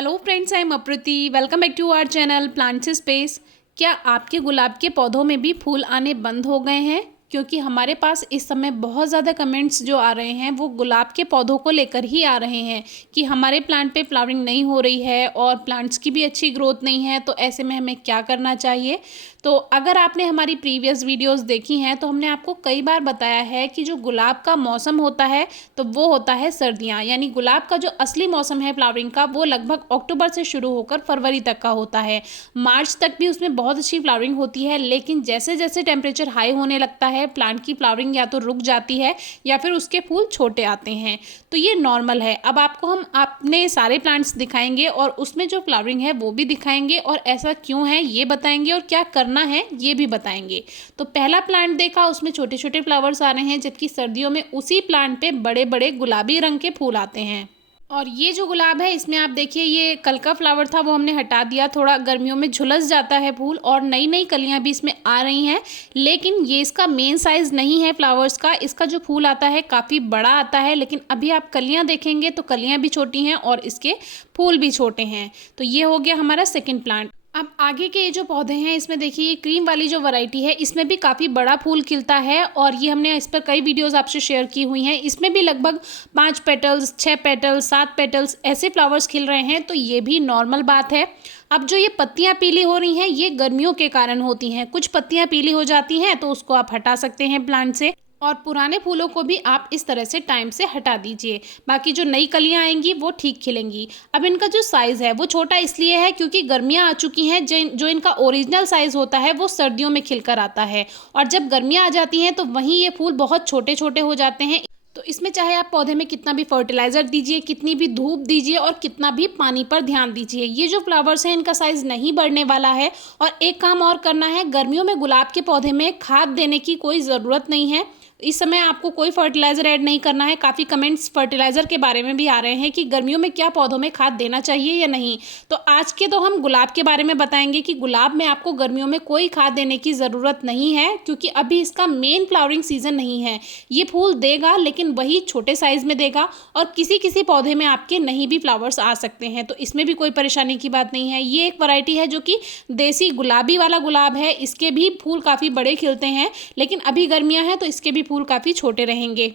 Hello friends, I am Aprati. Welcome back to our channel plants space. क्या आपके गुलाब के पौधों में भी फूल आने बंद हो गए हैं? क्योंकि हमारे पास इस समय बहुत ज़्यादा कमेंट्स जो आ रहे हैं वो गुलाब के पौधों को लेकर ही आ रहे हैं कि हमारे प्लांट पे फ्लावरिंग नहीं हो रही है और प्लांट्स की भी अच्छी ग्रोथ नहीं है, तो ऐसे में हमें क्या करना चाहिए। तो अगर आपने हमारी प्रीवियस वीडियोस देखी हैं तो हमने आपको कई बार बताया है कि जो गुलाब का मौसम होता है तो वो होता है सर्दियाँ, यानी गुलाब का जो असली मौसम है फ्लावरिंग का वो लगभग अक्टूबर से शुरू होकर फरवरी तक का होता है। मार्च तक भी उसमें बहुत अच्छी फ्लावरिंग होती है, लेकिन जैसे जैसे टेम्परेचर हाई होने लगता है प्लांट की फ्लावरिंग या तो रुक जाती है या फिर उसके फूल छोटे आते हैं। तो ये नॉर्मल है। अब आपको हम अपने सारे प्लांट्स दिखाएंगे और उसमें जो फ्लावरिंग है वो भी दिखाएंगे और ऐसा क्यों है ये बताएंगे और क्या करना है ये भी बताएंगे। तो पहला प्लांट देखा, उसमें छोटे छोटे फ्लावर्स आ रहे हैं, जबकि सर्दियों में उसी प्लांट पे बड़े बड़े गुलाबी रंग के फूल आते हैं। और ये जो गुलाब है इसमें आप देखिए, ये कल का फ्लावर था वो हमने हटा दिया, थोड़ा गर्मियों में झुलस जाता है फूल और नई नई कलियां भी इसमें आ रही हैं। लेकिन ये इसका मेन साइज़ नहीं है फ्लावर्स का, इसका जो फूल आता है काफ़ी बड़ा आता है, लेकिन अभी आप कलियां देखेंगे तो कलियां भी छोटी हैं और इसके फूल भी छोटे हैं। तो ये हो गया हमारा सेकेंड प्लांट। अब आगे के ये जो पौधे हैं इसमें देखिए, ये क्रीम वाली जो वैरायटी है इसमें भी काफ़ी बड़ा फूल खिलता है और ये हमने इस पर कई वीडियोस आपसे शेयर की हुई हैं। इसमें भी लगभग 5 पेटल्स, 6 पेटल्स, 7 पेटल्स ऐसे फ्लावर्स खिल रहे हैं, तो ये भी नॉर्मल बात है। अब जो ये पत्तियां पीली हो रही हैं ये गर्मियों के कारण होती हैं। कुछ पत्तियां पीली हो जाती हैं तो उसको आप हटा सकते हैं प्लांट से, और पुराने फूलों को भी आप इस तरह से टाइम से हटा दीजिए। बाकी जो नई कलियां आएंगी वो ठीक खिलेंगी। अब इनका जो साइज़ है वो छोटा इसलिए है क्योंकि गर्मियां आ चुकी हैं। जो इनका ओरिजिनल साइज़ होता है वो सर्दियों में खिलकर आता है, और जब गर्मियां आ जाती हैं तो वहीं ये फूल बहुत छोटे छोटे हो जाते हैं। तो इसमें चाहे आप पौधे में कितना भी फर्टिलाइज़र दीजिए, कितनी भी धूप दीजिए और कितना भी पानी पर ध्यान दीजिए, ये जो फ्लावर्स हैं इनका साइज़ नहीं बढ़ने वाला है। और एक काम और करना है, गर्मियों में गुलाब के पौधे में खाद देने की कोई ज़रूरत नहीं है। इस समय आपको कोई फर्टिलाइज़र ऐड नहीं करना है। काफ़ी कमेंट्स फर्टिलाइज़र के बारे में भी आ रहे हैं कि गर्मियों में क्या पौधों में खाद देना चाहिए या नहीं। तो आज के तो हम गुलाब के बारे में बताएंगे कि गुलाब में आपको गर्मियों में कोई खाद देने की ज़रूरत नहीं है, क्योंकि अभी इसका मेन फ्लावरिंग सीज़न नहीं है। ये फूल देगा लेकिन वही छोटे साइज़ में देगा, और किसी किसी पौधे में आपके नहीं भी फ्लावर्स आ सकते हैं, तो इसमें भी कोई परेशानी की बात नहीं है। ये एक वैरायटी है जो कि देसी गुलाबी वाला गुलाब है, इसके भी फूल काफ़ी बड़े खिलते हैं, लेकिन अभी गर्मियाँ हैं तो इसके भी फूल काफ़ी छोटे रहेंगे।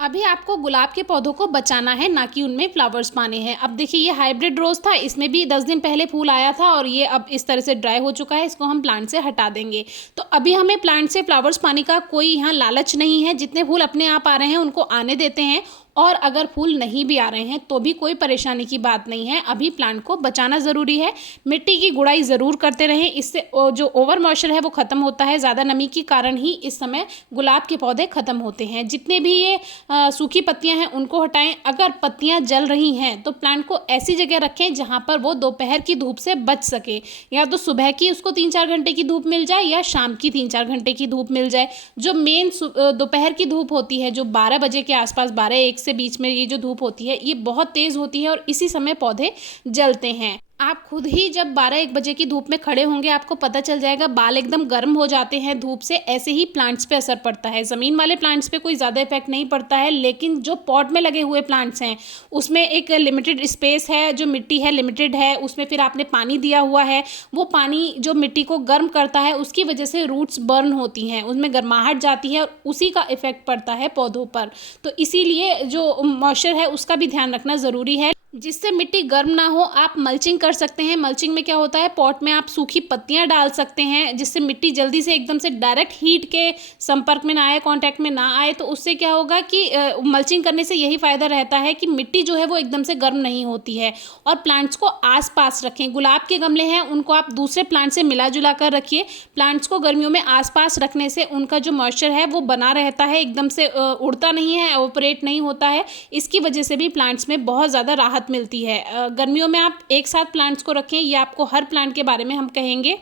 अभी आपको गुलाब के पौधों को बचाना है, ना कि उनमें फ्लावर्स पाने हैं। अब देखिए, ये हाइब्रिड रोज़ था, इसमें भी 10 दिन पहले फूल आया था और ये अब इस तरह से ड्राई हो चुका है। इसको हम प्लांट से हटा देंगे। तो अभी हमें प्लांट से फ्लावर्स पाने का कोई यहाँ लालच नहीं है। जितने फूल अपने आप आ रहे हैं उनको आने देते हैं, और अगर फूल नहीं भी आ रहे हैं तो भी कोई परेशानी की बात नहीं है। अभी प्लांट को बचाना ज़रूरी है। मिट्टी की गुड़ाई ज़रूर करते रहें, इससे जो ओवर मॉइस्चर है वो ख़त्म होता है। ज़्यादा नमी के कारण ही इस समय गुलाब के पौधे ख़त्म होते हैं। जितने भी ये सूखी पत्तियां हैं उनको हटाएं। अगर पत्तियां जल रही हैं तो प्लांट को ऐसी जगह रखें जहाँ पर वो दोपहर की धूप से बच सके, या तो सुबह की उसको 3-4 घंटे की धूप मिल जाए या शाम की 3-4 घंटे की धूप मिल जाए। जो मेन दोपहर की धूप होती है, जो 12 बजे के आसपास, 12-1 से बीच में ये जो धूप होती है ये बहुत तेज़ होती है और इसी समय पौधे जलते हैं। आप खुद ही जब 12-1 बजे की धूप में खड़े होंगे आपको पता चल जाएगा, बाल एकदम गर्म हो जाते हैं धूप से। ऐसे ही प्लांट्स पे असर पड़ता है। ज़मीन वाले प्लांट्स पे कोई ज़्यादा इफेक्ट नहीं पड़ता है, लेकिन जो पॉट में लगे हुए प्लांट्स हैं उसमें एक लिमिटेड स्पेस है, जो मिट्टी है लिमिटेड है, उसमें फिर आपने पानी दिया हुआ है, वो पानी जो मिट्टी को गर्म करता है उसकी वजह से रूट्स बर्न होती हैं, उसमें गर्माहट जाती है और उसी का इफेक्ट पड़ता है पौधों पर। तो इसीलिए जो मॉइस्चर है उसका भी ध्यान रखना ज़रूरी है, जिससे मिट्टी गर्म ना हो। आप मल्चिंग कर सकते हैं। मल्चिंग में क्या होता है, पॉट में आप सूखी पत्तियां डाल सकते हैं, जिससे मिट्टी जल्दी से एकदम से डायरेक्ट हीट के संपर्क में ना आए, कांटेक्ट में ना आए। तो उससे क्या होगा कि मल्चिंग करने से यही फ़ायदा रहता है कि मिट्टी जो है वो एकदम से गर्म नहीं होती है। और प्लांट्स को आसपास रखें। गुलाब के गमले हैं उनको आप दूसरे प्लांट से मिला जुला कर रखिए। प्लांट्स को गर्मियों में आसपास रखने से उनका जो मॉइस्चर है वो बना रहता है, एकदम से उड़ता नहीं है, एवोपरेट नहीं होता है। इसकी वजह से भी प्लांट्स में बहुत ज़्यादा राहत मिलती है। गर्मियों में आप एक साथ प्लांट्स को रखें, ये आपको हर प्लांट के बारे में हम कहेंगे।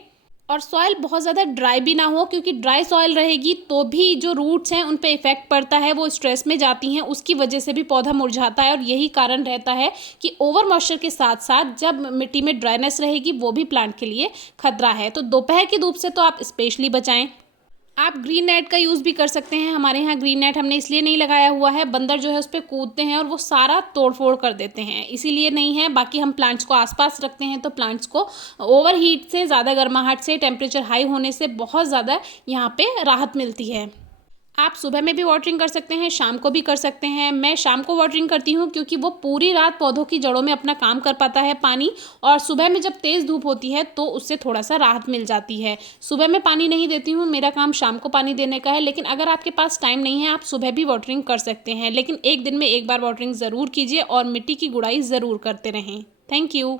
और सॉइल बहुत ज़्यादा ड्राई भी ना हो, क्योंकि ड्राई सॉइल रहेगी तो भी जो रूट्स हैं उन पे इफेक्ट पड़ता है, वो स्ट्रेस में जाती हैं, उसकी वजह से भी पौधा मुरझाता है। और यही कारण रहता है कि ओवर मॉइस्चर के साथ साथ जब मिट्टी में ड्राइनेस रहेगी वो भी प्लांट के लिए खतरा है। तो दोपहर की धूप से तो आप स्पेशली बचाएं। आप ग्रीन नेट का यूज़ भी कर सकते हैं। हमारे यहाँ ग्रीन नेट हमने इसलिए नहीं लगाया हुआ है, बंदर जो है उस पे कूदते हैं और वो सारा तोड़-फोड़ कर देते हैं, इसीलिए नहीं है। बाकी हम प्लांट्स को आस-पास रखते हैं तो प्लांट्स को ओवर हीट से, ज़्यादा गर्माहट से, टेम्परेचर हाई होने से बहुत ज़्यादा यहाँ पे राहत मिलती है। आप सुबह में भी वाटरिंग कर सकते हैं, शाम को भी कर सकते हैं। मैं शाम को वाटरिंग करती हूँ क्योंकि वो पूरी रात पौधों की जड़ों में अपना काम कर पाता है पानी, और सुबह में जब तेज़ धूप होती है तो उससे थोड़ा-सा राहत मिल जाती है। सुबह में पानी नहीं देती हूँ, मेरा काम शाम को पानी देने का है, लेकिन अगर आपके पास टाइम नहीं है, आप सुबह भी वाटरिंग कर सकते हैं। लेकिन 1 दिन में 1 बार वाटरिंग ज़रूर कीजिए और मिट्टी की गुड़ाई ज़रूर करते रहें। Thank you.